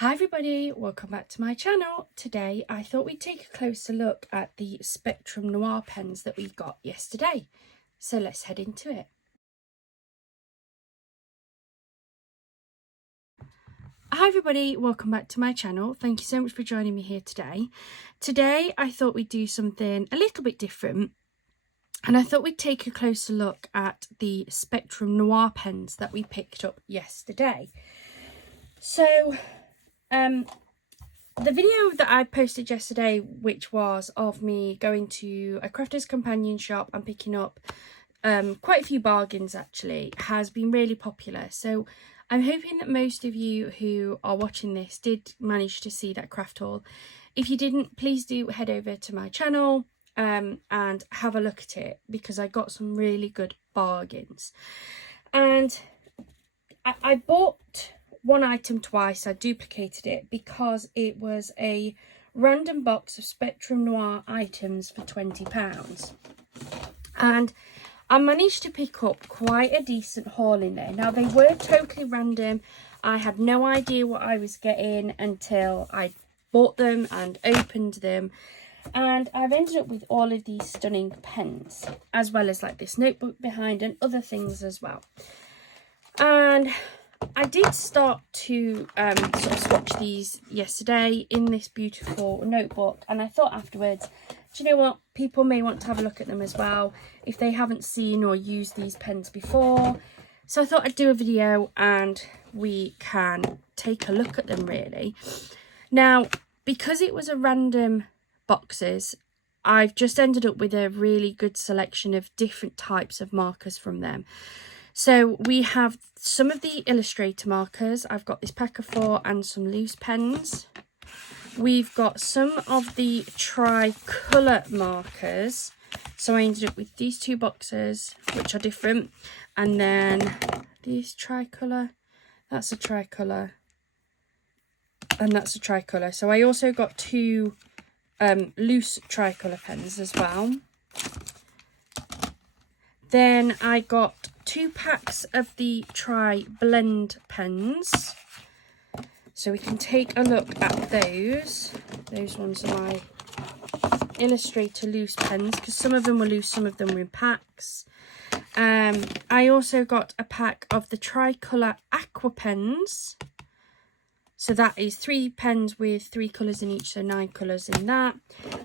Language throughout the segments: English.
Hi everybody, welcome back to my channel. Today I thought we'd take a closer look at the Spectrum Noir pens that we got yesterday. So let's head into it. Hi everybody, welcome back to my channel. Thank you so much for joining me here today. Today I thought we'd do something a little bit different, and I thought we'd take a closer look at the Spectrum Noir pens that we picked up yesterday. So the video that I posted yesterday, which was of me going to a crafter's companion shop and picking up quite a few bargains actually, has been really popular. So I'm hoping that most of you who are watching this did manage to see that craft haul. If you didn't, please do head over to my channel and have a look at it, because I got some really good bargains. And I bought one item twice. I duplicated it because it was a random box of Spectrum Noir items for £20, and I managed to pick up quite a decent haul in there. Now, they were totally random. I had no idea what I was getting until I bought them and opened them, and I've ended up with all of these stunning pens, as well as like this notebook behind and other things as well. And I did start to sort of swatch these yesterday in this beautiful notebook, and I thought afterwards, do you know what, people may want to have a look at them as well if they haven't seen or used these pens before. So I thought I'd do a video and we can take a look at them really. Now, because it was a random boxes, I've just ended up with a really good selection of different types of markers from them. So we have some of the illustrator markers. I've got this pack of 4 and some loose pens. We've got some of the tricolour markers. So I ended up with these 2 boxes, which are different. And then these tricolour, that's a tricolour, and that's a tricolour. So I also got 2 loose tricolour pens as well. Then I got 2 packs of the tri-blend pens. So we can take a look at those. Those ones are my illustrator loose pens, because some of them were loose, some of them were in packs. I also got a pack of the tricolour aqua pens. So that is 3 pens with 3 colours in each, so 9 colours in that.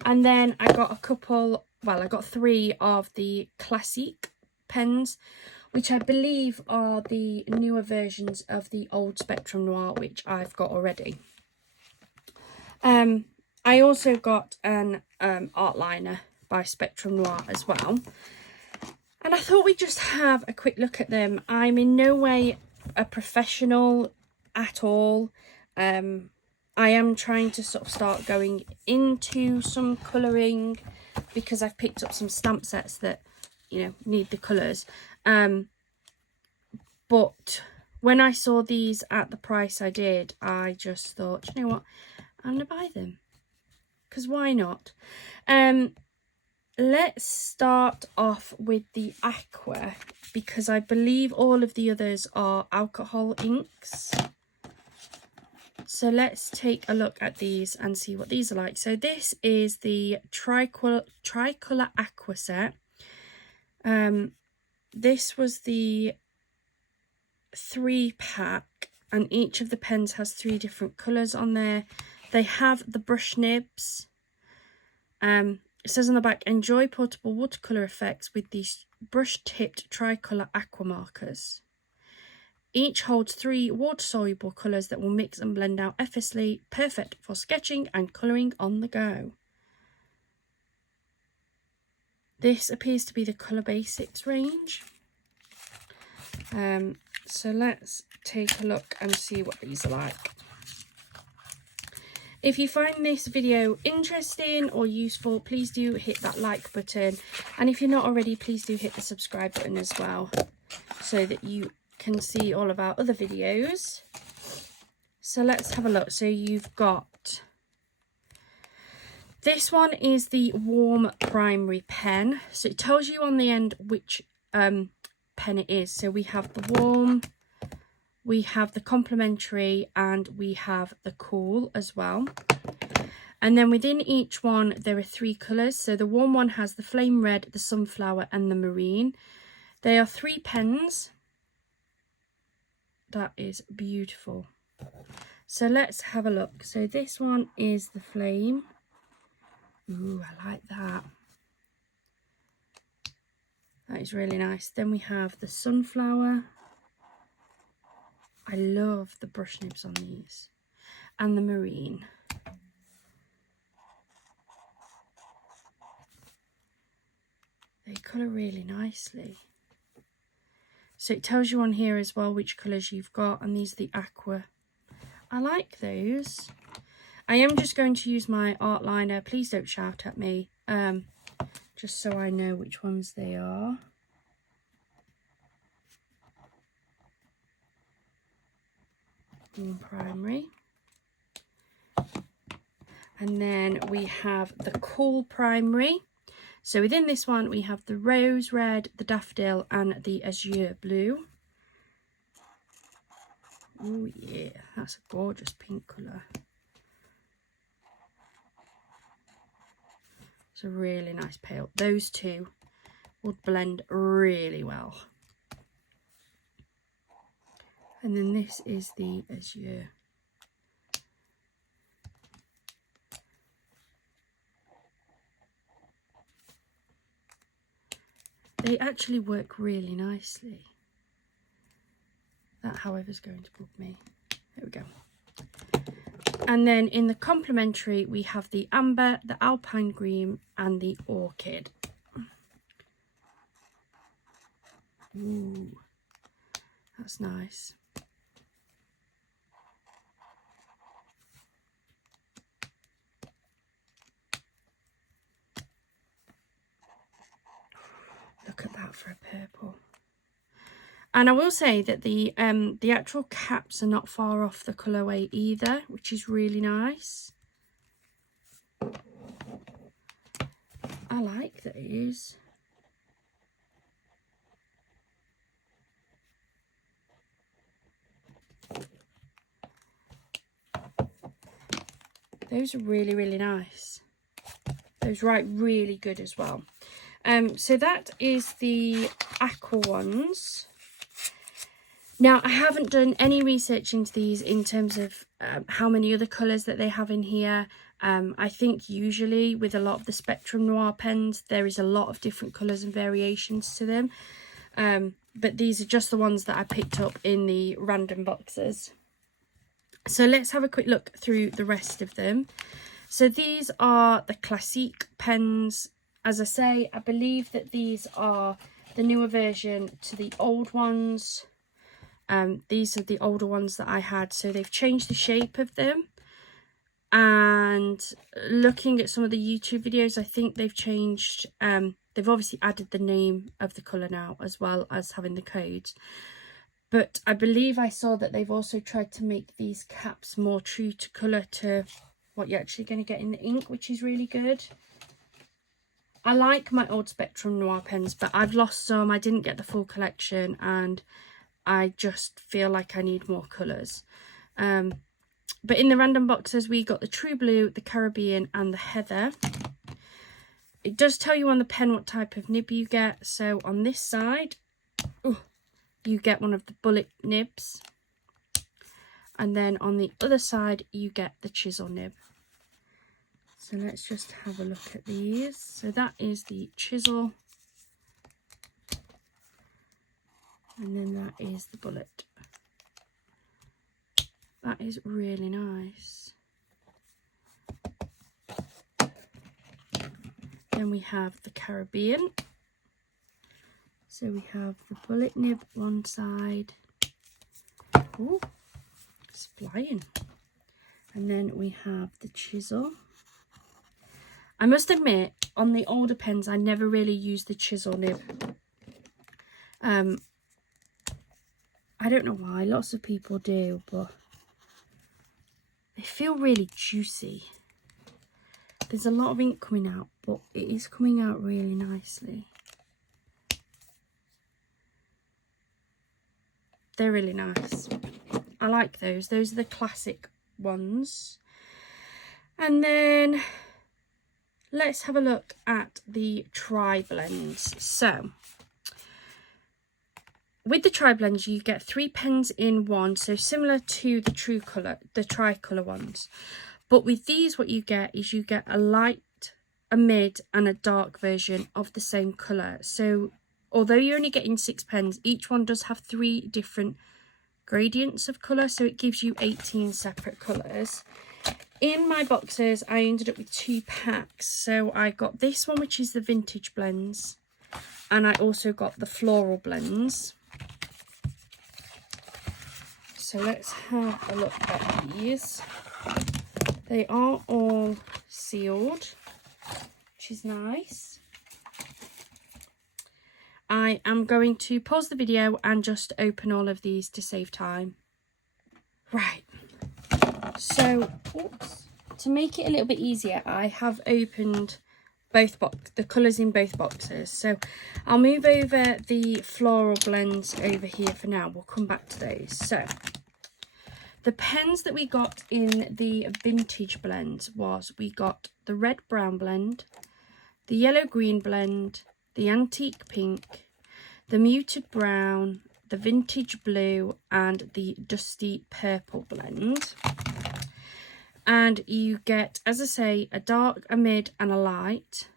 And then I got a couple, well, I got 3 of the classic pens, which I believe are the newer versions of the old Spectrum Noir, which I've got already. I also got an art liner by Spectrum Noir as well. And I thought we'd just have a quick look at them. I'm in no way a professional at all. I am trying to sort of start going into some colouring, because I've picked up some stamp sets that, you know, need the colours. But when I saw these at the price I did, I just thought, you know what, I'm going to buy them. Because why not? Let's start off with the aqua, because I believe all of the others are alcohol inks. So let's take a look at these and see what these are like. So this is the tricolour aqua set. This was the 3-pack, and each of the pens has 3 different colours on there. They have the brush nibs. It says on the back, enjoy portable watercolour effects with these brush-tipped tricolour aqua markers. Each holds 3 water-soluble colours that will mix and blend out effortlessly, perfect for sketching and colouring on the go. This appears to be the Colour Basics range. So let's take a look and see what these are like. If you find this video interesting or useful, please do hit that like button. And if you're not already, please do hit the subscribe button as well, so that you can see all of our other videos. So let's have a look. So you've got, this one is the warm primary pen. So it tells you on the end which pen it is. So we have the warm, we have the complementary, and we have the cool as well. And then within each one there are 3 colours. So the warm one has the flame red, the sunflower and the marine. They are 3 pens. That is beautiful. So let's have a look. So this one is the flame. Ooh, I like that. That is really nice. Then we have the sunflower. I love the brush nibs on these. And the marine. They colour really nicely. So it tells you on here as well which colours you've got, and these are the aqua. I like those. I am just going to use my art liner. Please don't shout at me. Just so I know which ones they are. In primary. And then we have the cool primary. So within this one we have the rose red, the daffodil and the azure blue. Oh yeah, that's a gorgeous pink colour. It's a really nice pale. Those two would blend really well. And then this is the azure. They actually work really nicely. That, however, is going to bug me. There we go. And then in the complementary, we have the amber, the alpine green, and the orchid. Ooh, that's nice. Look at that for a purple. And I will say that the actual caps are not far off the colourway either, which is really nice. I like these. Those are really, really nice. Those write really good as well. So that is the aqua ones. Now, I haven't done any research into these in terms of how many other colours that they have in here. I think usually with a lot of the Spectrum Noir pens, there is a lot of different colours and variations to them. But these are just the ones that I picked up in the random boxes. So let's have a quick look through the rest of them. So these are the Classique pens. As I say, I believe that these are the newer version to the old ones. These are the older ones that I had, so they've changed the shape of them. And looking at some of the YouTube videos, I think they've changed, they've obviously added the name of the colour now, as well as having the codes. But I believe I saw that they've also tried to make these caps more true to colour to what you're actually going to get in the ink, which is really good. I like my old Spectrum Noir pens, but I've lost some. I didn't get the full collection, and I just feel like I need more colours. But in the random boxes, we got the True Blue, the Caribbean and the Heather. It does tell you on the pen what type of nib you get. So on this side, you get one of the bullet nibs. And then on the other side, you get the chisel nib. So let's just have a look at these. So that is the chisel. And then that is the bullet. That is really nice. Then we have the Caribbean. So we have the bullet nib one side. Ooh, it's flying. And then we have the chisel. I must admit, on the older pens, I never really used the chisel nib. I don't know why, lots of people do, but they feel really juicy. There's a lot of ink coming out, but it is coming out really nicely. They're really nice. I like those. Those are the classic ones. And then let's have a look at the tri-blends. So with the tri-blends, you get 3 pens in one, so similar to the tri-colour ones. But with these, what you get is you get a light, a mid and a dark version of the same colour. So although you're only getting 6 pens, each one does have 3 different gradients of colour, so it gives you 18 separate colours. In my boxes, I ended up with 2 packs. So I got this one, which is the vintage blends, and I also got the floral blends. So let's have a look at these. They are all sealed, which is nice. I am going to pause the video and just open all of these to save time. Right, so to make it a little bit easier, I have opened the colours in both boxes. So I'll move over the floral blends over here for now. We'll come back to those. So the pens that we got in the vintage blends we got the red brown blend, the yellow green blend, the antique pink, the muted brown, the vintage blue and the dusty purple blend. And you get, as I say, a dark, a mid and a light.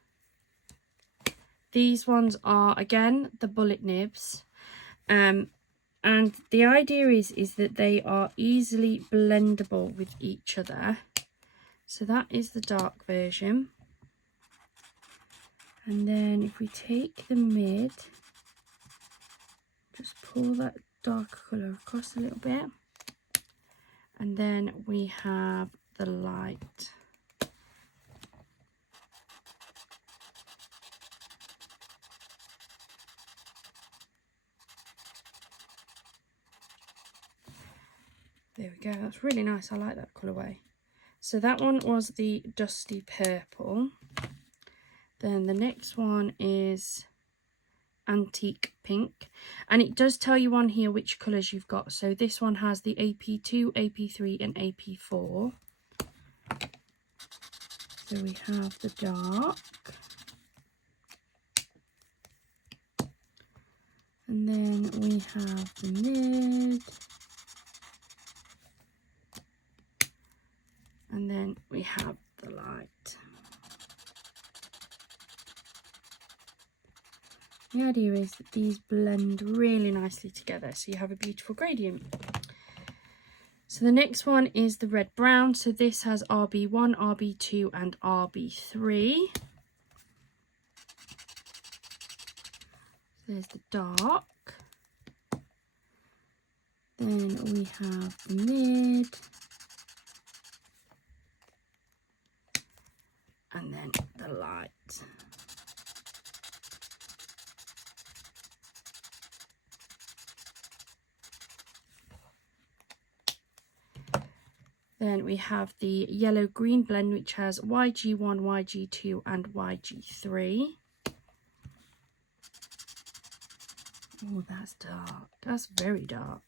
These ones are again the bullet nibs, and the idea is that they are easily blendable with each other. So that is the dark version. And then if we take the mid, just pull that dark colour across a little bit, and then we have the light. There we go, that's really nice. I like that colourway. So that one was the dusty purple. Then the next one is antique pink, and it does tell you on here which colours you've got. So this one has the AP2, AP3 and AP4. So we have the dark, and then we have the mid, and then we have the light. The idea is that these blend really nicely together, so you have a beautiful gradient. So the next one is the red brown. So this has RB1, RB2 and RB3. There's the dark. Then we have the mid. And then the light. Then we have the yellow-green blend, which has YG1, YG2 and YG3. Oh, that's dark. That's very dark.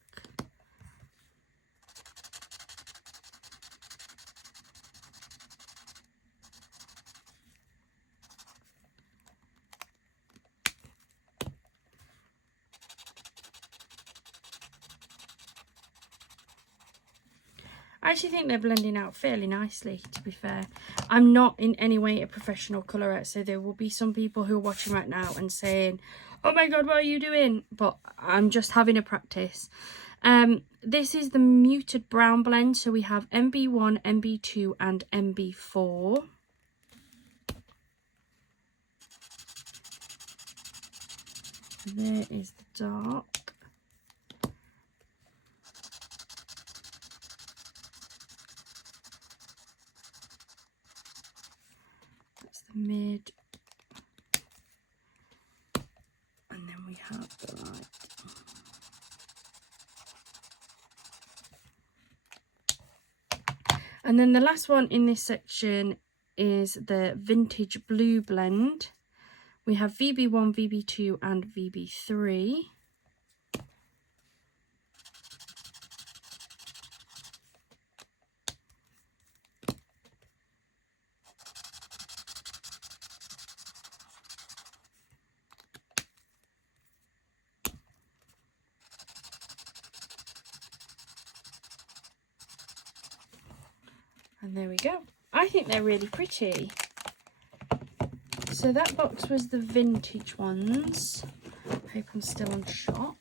I actually think they're blending out fairly nicely, to be fair. I'm not in any way a professional colourer, so there will be some people who are watching right now and saying, oh my god, what are you doing? But I'm just having a practice. This is the muted brown blend, so we have MB1, MB2 and MB4. There is the dark. Mid, and then we have the light. And then the last one in this section is the vintage blue blend. We have VB1, VB2 and VB3. And there we go. I think they're really pretty. So that box was the vintage ones. Hope I'm still on shot.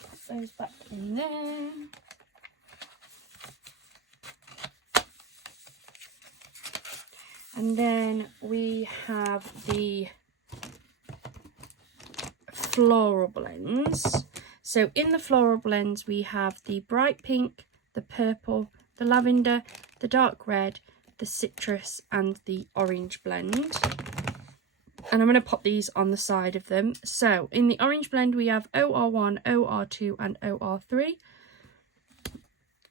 Put those back in there. And then we have the floral blends. So in the floral blends we have the bright pink, the purple, the lavender, the dark red, the citrus and the orange blend. And I'm going to pop these on the side of them. So in the orange blend we have OR1, OR2 and OR3.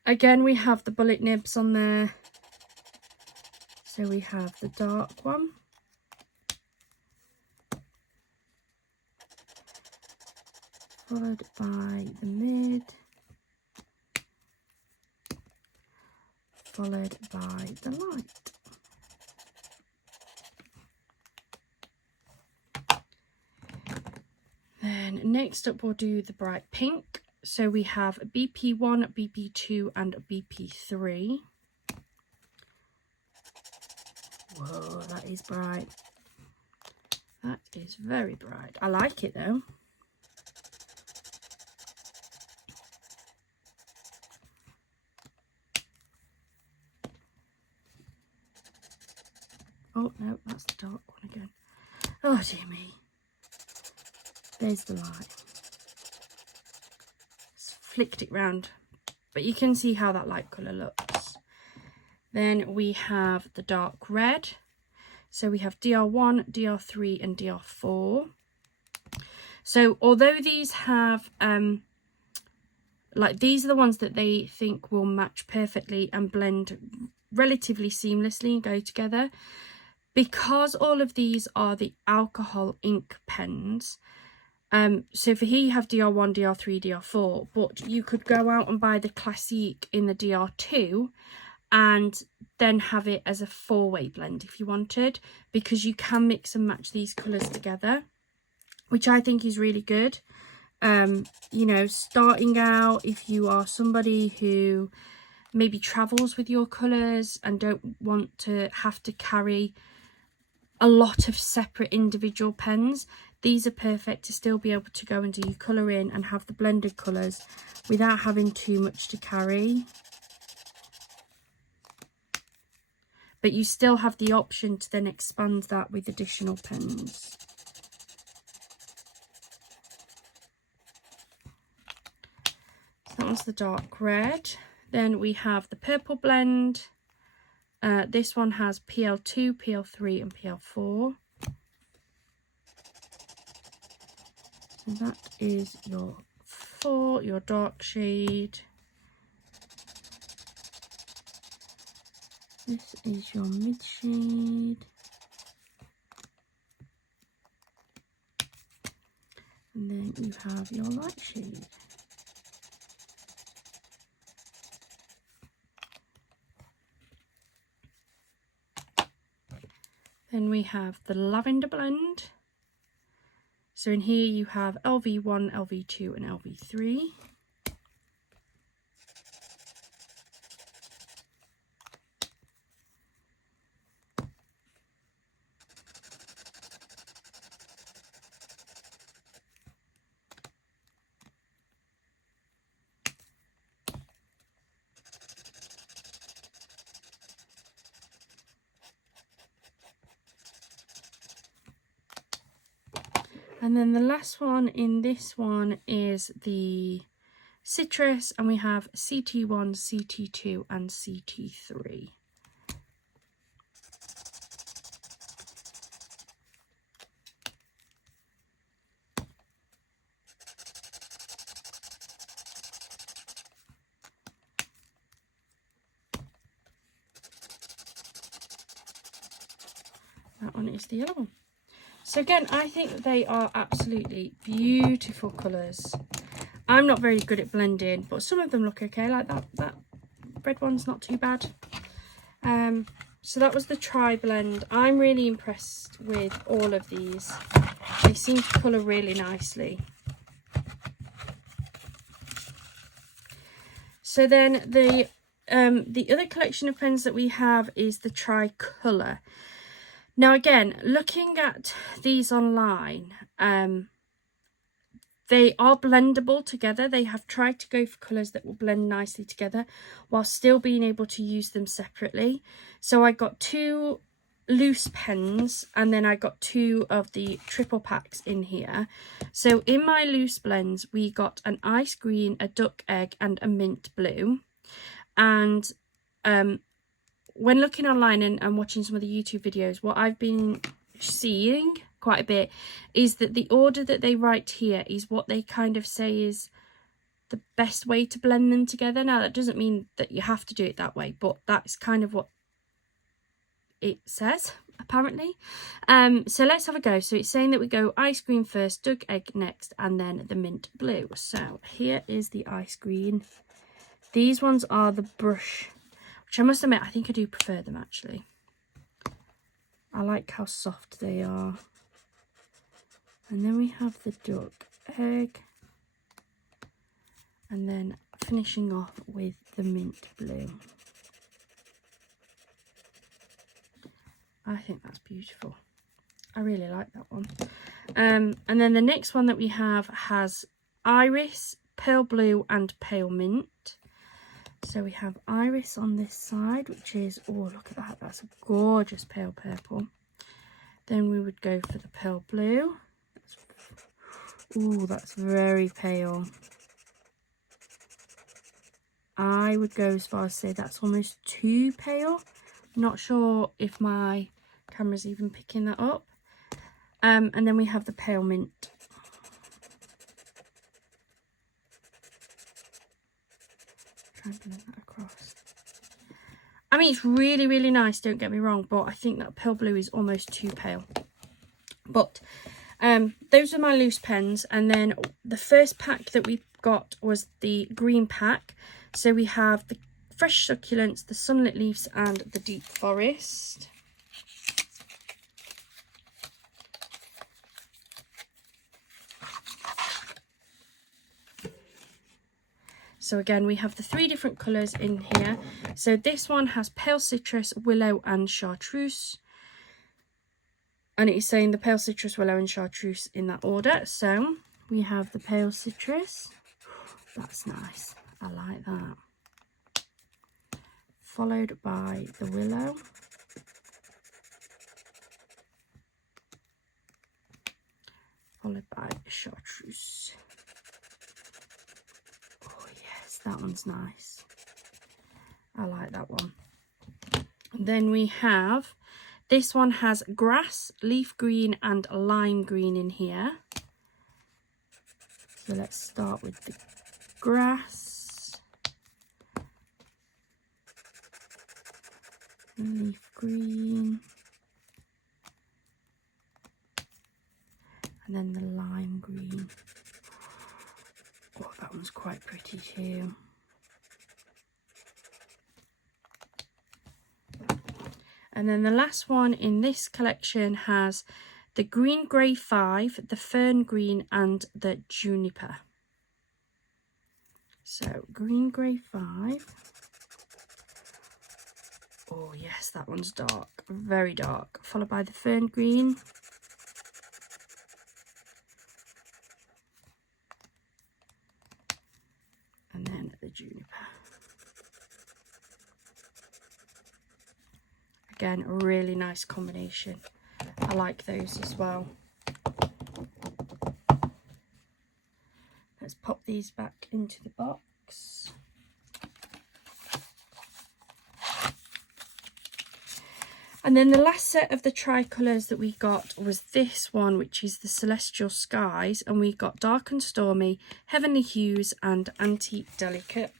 Again we have the bullet nibs on there. So we have the dark one, followed by the mid, followed by the light. Then next up we'll do the bright pink. So we have BP1, BP2 and BP3. Whoa, that is bright. That is very bright. I like it though. Oh no, that's the dark one again. Oh dear me. There's the light. Just flicked it round. But you can see how that light colour looks. Then we have the dark red. So we have DR1, DR3 and DR4. So although these have, like these are the ones that they think will match perfectly and blend relatively seamlessly and go together. Because all of these are the alcohol ink pens, so for here you have DR1, DR3, DR4, but you could go out and buy the Classique in the DR2 and then have it as a 4-way blend if you wanted, because you can mix and match these colours together, which I think is really good. You know, starting out, if you are somebody who maybe travels with your colours and don't want to have to carry a lot of separate individual pens, these are perfect to still be able to go and do your colour in and have the blended colours without having too much to carry. But you still have the option to then expand that with additional pens. So that was the dark red. Then we have the purple blend. This one has PL2, PL3 and PL4. So that is your 4, your dark shade. This is your mid shade. And then you have your light shade. Then we have the lavender blend. So in here you have LV1, LV2 and LV3. And then the last one in this one is the citrus, and we have CT1, CT2 and CT3. That one is the yellow one. So again, I think that they are absolutely beautiful colours. I'm not very good at blending, but some of them look okay. Like that red one's not too bad. So that was the Tri blend. I'm really impressed with all of these. They seem to colour really nicely. So then the other collection of pens that we have is the Tricolour. Now again, looking at these online, they are blendable together. They have tried to go for colours that will blend nicely together while still being able to use them separately. So I got 2 loose pens, and then I got 2 of the triple packs in here. So in my loose blends, we got an ice green, a duck egg, and a mint blue. And when looking online and watching some of the YouTube videos, what I've been seeing quite a bit is that the order that they write here is what they kind of say is the best way to blend them together. Now that doesn't mean that you have to do it that way, but that's kind of what it says apparently. So let's have a go. So it's saying that we go ice green first, duck egg next, and then the mint blue. So here is the ice green. These ones are the brush, which I must admit I think I do prefer them actually. I like how soft they are. And then we have the duck egg, and then finishing off with the mint blue. I think that's beautiful. I really like that one. And then the next one that we have has iris, pale blue, and pale mint. So we have iris on this side, which is, oh look at that, that's a gorgeous pale purple. Then we would go for the pale blue. Ooh, that's very pale. I would go as far as say that's almost too pale. Not sure if my camera's even picking that up. And then we have the pale mint. Try and blend that across. I mean, it's really, really nice, don't get me wrong, but I think that pale blue is almost too pale. But those are my loose pens, and then the first pack that we got was the green pack. So we have the fresh succulents, the sunlit leaves, and the deep forest. So again, we have the 3 different colours in here. So this one has pale citrus, willow, and chartreuse. And it is saying the pale citrus, willow, and chartreuse in that order. So we have the pale citrus. That's nice. I like that. Followed by the willow. Followed by chartreuse. Oh yes, that one's nice. I like that one. And then we have, this one has grass, leaf green, and lime green in here. So let's start with the grass, leaf green, and then the lime green. Oh, that one's quite pretty too. And then the last one in this collection has the green grey 5, the fern green, and the juniper. So green grey 5. Oh yes, that one's dark, very dark. Followed by the fern green. And then the juniper. Again, a really nice combination. I like those as well. Let's pop these back into the box. And then the last set of the tricolours that we got was this one, which is the Celestial Skies. And we got Dark and Stormy, Heavenly Hues, and Antique Delicate.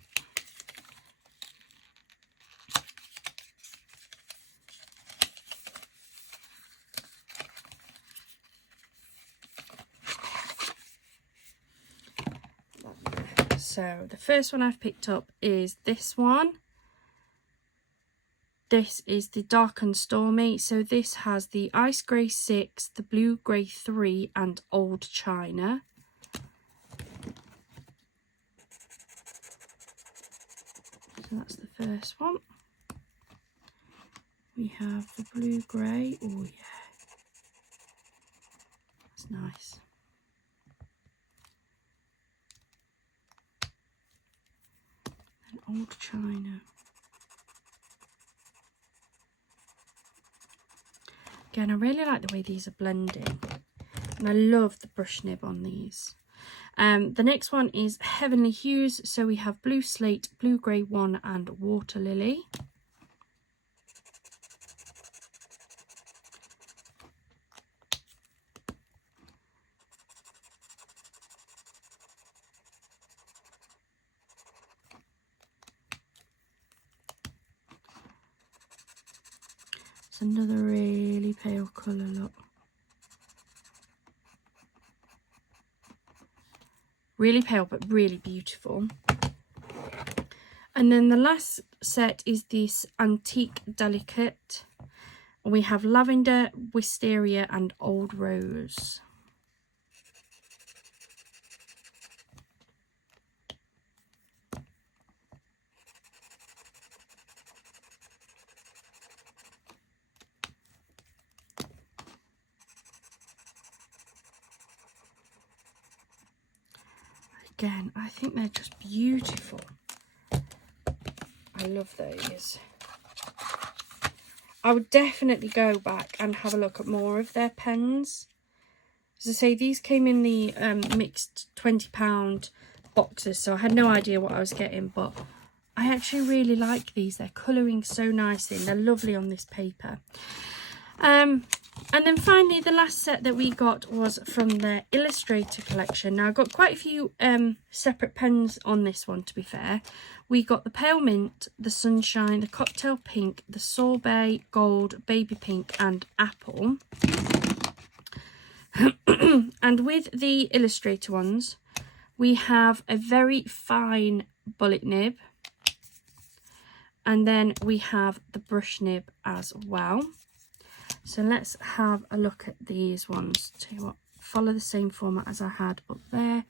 So the first one I've picked up is this one. This is the Dark and Stormy. So this has the Ice Grey 6, the Blue Grey 3, and Old China. So that's the first one. We have the blue grey. Oh yeah, that's nice. And old china. Again, I really like the way these are blending, and I love the brush nib on these. The next one is Heavenly Hues. So we have Blue Slate, Blue Grey 1 and Water Lily. It's another really pale colour, look. Really pale but really beautiful. And then the last set is this Antique Delicate. We have Lavender, Wisteria and Old Rose. Again, I think they're just beautiful. I love those. I would definitely go back and have a look at more of their pens. As I say, these came in the mixed £20 boxes, so I had no idea what I was getting, but I actually really like these. They're colouring so nicely and they're lovely on this paper. And then finally, the last set that we got was from their Illustrator collection. Now, I got quite a few separate pens on this one, to be fair. We got the Pale Mint, the Sunshine, the Cocktail Pink, the Sorbet, Gold, Baby Pink and Apple. And with the Illustrator ones, we have a very fine bullet nib. And then we have the brush nib as well. So let's have a look at these ones. Tell you what, follow the same format as I had up there.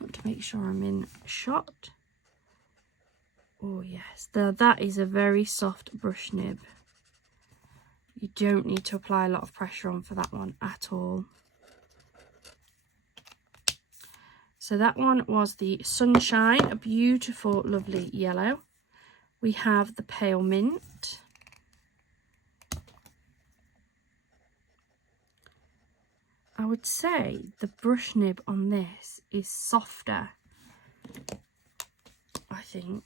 Want to make sure I'm in shot. Oh yes, that is a very soft brush nib. You don't need to apply a lot of pressure on for that one at all. So that one was the Sunshine, a beautiful, lovely yellow. We have the Pale Mint. I would say the brush nib on this is softer, I think.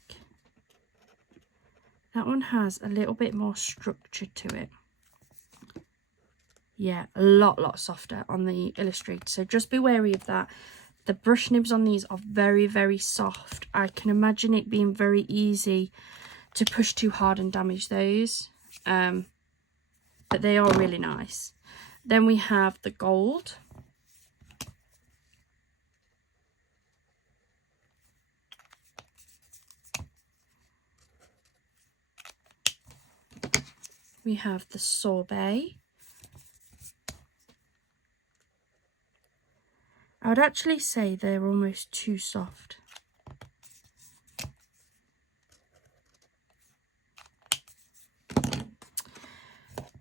That one has a little bit more structure to it. Yeah, a lot softer on the Illustrator, so just be wary of that. The brush nibs on these are very, very soft. I can imagine it being very easy to push too hard and damage those, but they are really nice. Then we have the Gold. We have the Sorbet. I would actually say they're almost too soft.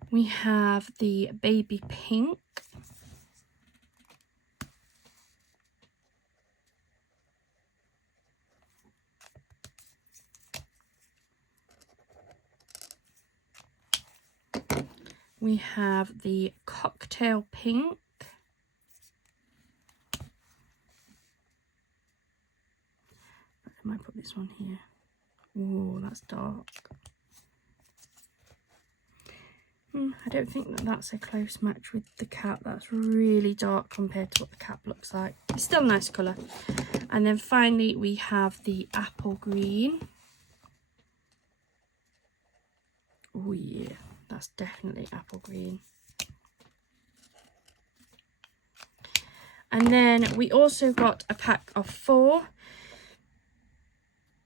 We have the Baby Pink. We have the Cocktail Pink. I might put this one here. Oh, that's dark. I don't think that that's a close match with the cap. That's really dark compared to what the cap looks like. It's still a nice colour. And then finally we have the Apple Green. Oh yeah, that's definitely Apple Green. And then we also got a pack of 4.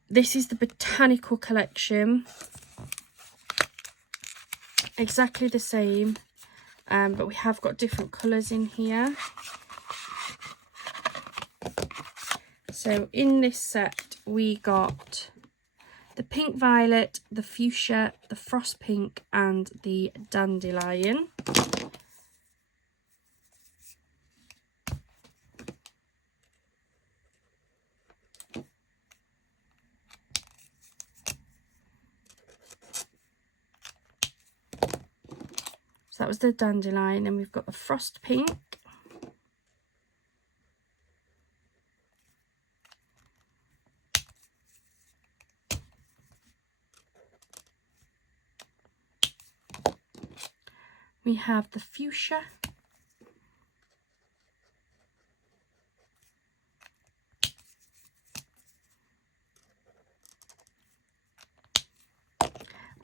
This is the Botanical Collection. Exactly the same, but we have got different colours in here. So in this set we got the pink violet, the fuchsia, the frost pink and the dandelion. So that was the dandelion, and we've got the frost pink. We have the fuchsia.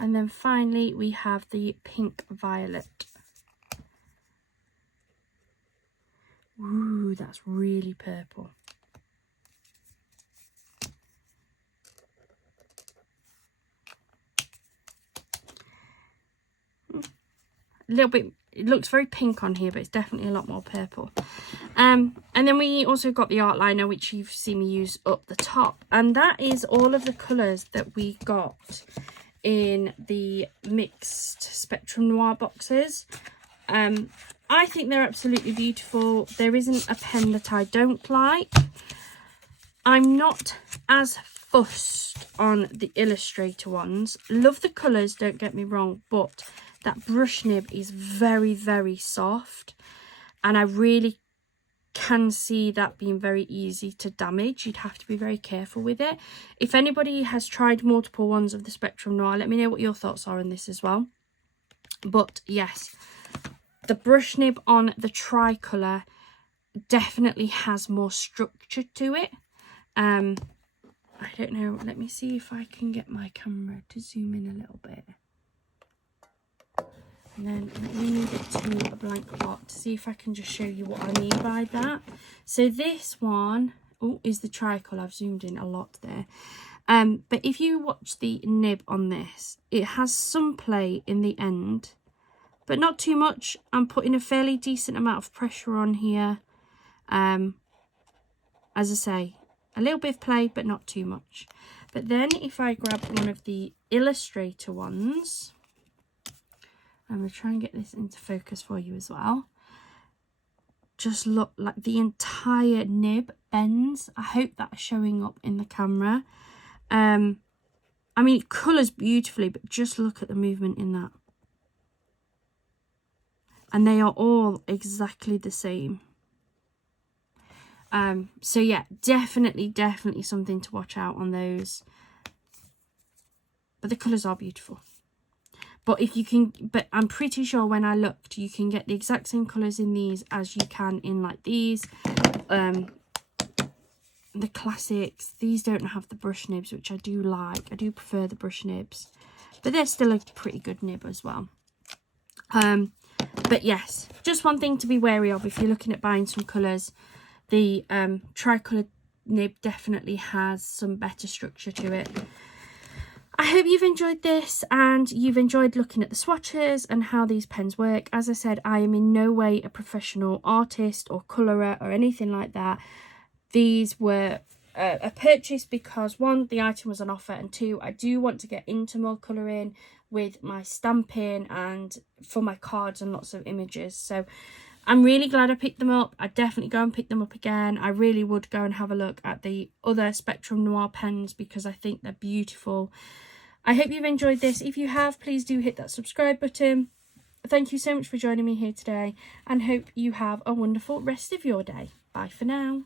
And then finally we have the pink violet. Ooh, that's really purple. A little bit, it looks very pink on here, but it's definitely a lot more purple. And then we also got the art liner, which you've seen me use up the top. And that is all of the colours that we got in the mixed Spectrum Noir boxes. I think they're absolutely beautiful. There isn't a pen that I don't like. I'm not as fussed on the Illustrator ones. Love the colours, don't get me wrong, but that brush nib is very, very soft, and I really can see that being very easy to damage. You'd have to be very careful with it. If anybody has tried multiple ones of the Spectrum Noir, let me know what your thoughts are on this as well. But yes, the brush nib on the tricolour definitely has more structure to it. I don't know, let me see if I can get my camera to zoom in a little bit. And then let me move it to a blank plot to see if I can just show you what I mean by that. So this one, oh, is the tricolour. I've zoomed in a lot there. But if you watch the nib on this, it has some play in the end, but not too much. I'm putting a fairly decent amount of pressure on here. As I say, a little bit of play, but not too much. But then if I grab one of the Illustrator ones, I'm going to try and get this into focus for you as well. Just look, like the entire nib bends. I hope that's showing up in the camera. I mean, it colours beautifully, but just look at the movement in that. And they are all exactly the same. So yeah, definitely something to watch out on those. But the colours are beautiful. But if you can, but I'm pretty sure when I looked, you can get the exact same colours in these as you can in like these. The classics, these don't have the brush nibs, which I do like. I do prefer the brush nibs, but they're still a pretty good nib as well. But yes, just one thing to be wary of if you're looking at buying some colours. The tricolour nib definitely has some better structure to it. I hope you've enjoyed this and you've enjoyed looking at the swatches and how these pens work. As I said, I am in no way a professional artist or colourer or anything like that. These were a purchase because, one, the item was on offer, and two, I do want to get into more colouring with my stamping and for my cards and lots of images. So I'm really glad I picked them up. I'd definitely go and pick them up again. I really would go and have a look at the other Spectrum Noir pens because I think they're beautiful. I hope you've enjoyed this. If you have, please do hit that subscribe button. Thank you so much for joining me here today, and hope you have a wonderful rest of your day. Bye for now.